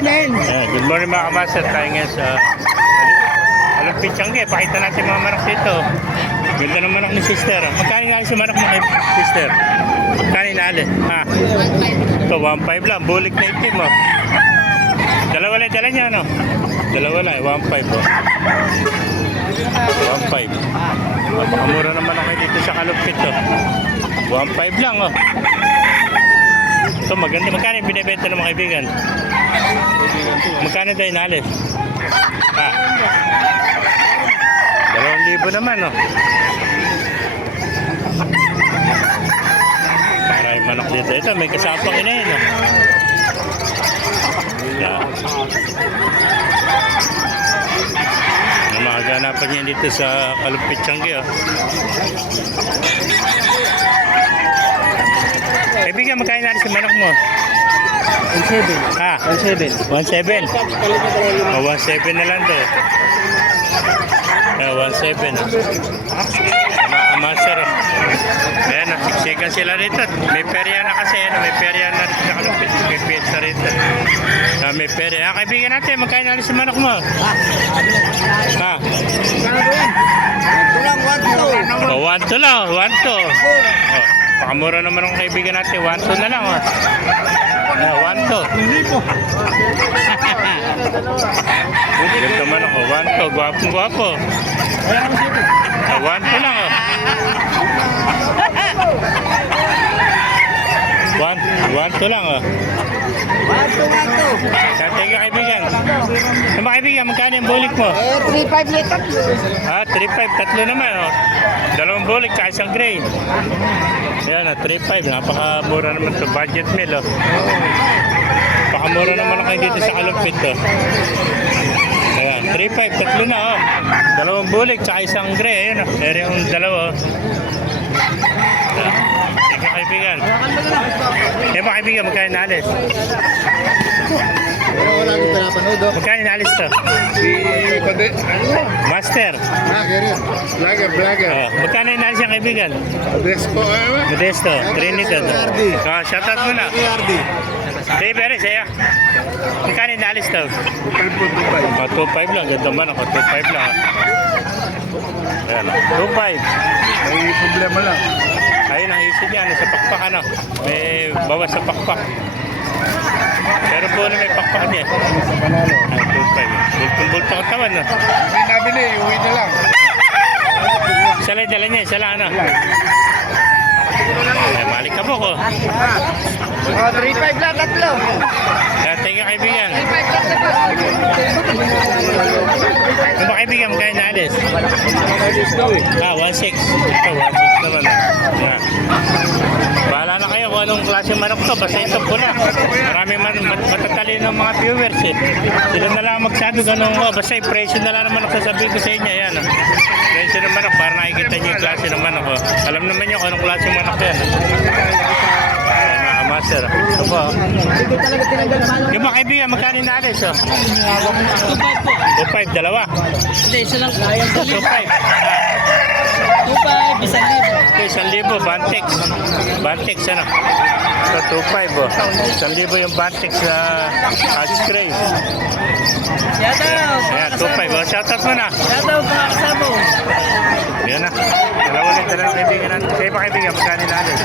morning. Good morning mga kamaster. Tayo ngayon sa Alumpit Tiangge. Pakita natin mga manok dito. Ganda ng manok ni sister. Magkano nga si manok mo kay sister? Magkano inaali? Ha? Ito 1.5 lang. Bulik na itim mo. Dalawa lang dala niya no? Dalawa lang. 1.5 oh. 1.5. Napakamura naman ako dito sa Alumpit to. 1.5 lang oh. Ito maganda. Magkano yung binibenta ng mga kaibigan? Magkano tayo inalis? Ha? 2,000 naman oh. Maraming manok dito. Ito may kasapang inahin oh. Yeah. Maganapan niya dito sa Alumpit Tiangge oh. Kaibigan, magkano natin sa manok mo? 1.7. Ha? 1.7. 1.7? O, 1.7 na lang to. 1.7. Mga master. Ayan, nagsiksikan sila rito. May perya na kasi. May perya na rito sa Alumpit. May pizza rito. May perya. Kaibigan natin, magkano natin sa manok mo? Ha? O, 1.2 lang. 1.2. O, pakamura naman ang kaibigan natin. 1.2 na lang. 1.2. Ganda man ako. 1.2. Gwapo. 1.2 lang. 1.2 lang. 1.2. Thank you kaibigan. Ano ba kaibigan? Magkano yung bulik mo? 3.5 na tatlo. 3.5. Tatlo naman. Dalawang bulik sa isang gray. Ayan, 3.5. Napakamura naman to. Budget meal. Napakamura naman ako dito sa Alumpit. Ayan, 3.5. Tatlo na. Dalawang bulik sa isang gray. Ayan. Area yung dalawa. Thank you kaibigan. Ayan ba kaibigan? Magkano naalis? Wala nang pinapanood. Magkano naalis to? Master. Vlogger. Magkano yung naalis yung kaibigan? Modesto. Modesto. Trinidad. Shoutout mo na. Hey, Beres, saya. Magkano yung naalis to? 2.5 lang. Ganda man ako. 2.5 lang. Ayan. 2.5. May problema lang. Ayun ang isip niya. Sa pakpak ano. May bawas sa pakpak. Pero po na may pakpak niya. 2.5. Bulto ang tawan. Hindi nabili. Uwi na lang. Isa lang dala niya. Isa lang ano. Ay, malik ka po ko. 3.5 lang tatlo. Thank you kaibigan. Ano ba kaibigan? Magkano naalis? 1.6. Ito 1.6 naman. Bahala na kayo kung anong klase manok to. Basta ito pula. Marami matatalino ng mga viewers eh. Sila na lang magsabi kung anong basta yung presyo na lang naman ako sasabihin ko sa inyo. Yan presyo ng manok para nakikita nyo yung klase ng manok. Alam naman nyo kung anong klase ng manok yan. Master. Ito po. Yung mga kaibigan, magkano naalis? 2.5 dalawa. Hindi, isa lang. 2.5. 2.5, 1,000. 1,000, Bantex. Bantex, ano? So, 2.5, 1,000 yung Bantex sa ice cream. Shoutout. Ayan, 2.5. Shoutout mo na. Shoutout mga kasabo. Yan na. Dalawa lang dalawang kaibigan natin. Sa iba kaibigan, magkano naalis?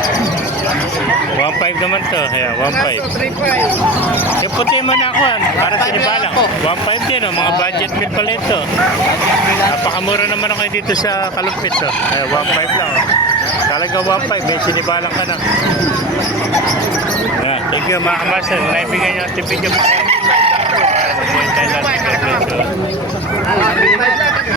1.5 naman to. Ayan, 1.5. Yung puti mo na ako, para sinibalang. 1.5 din, mga budget meal pala ito. Napakamura naman ako dito sa Alumpit. Ayan, 1.5 lang. Talaga 1.5, may sinibalang ka na. Ayan, thank you mga kamaster. Naibigay nyo ang tipid yung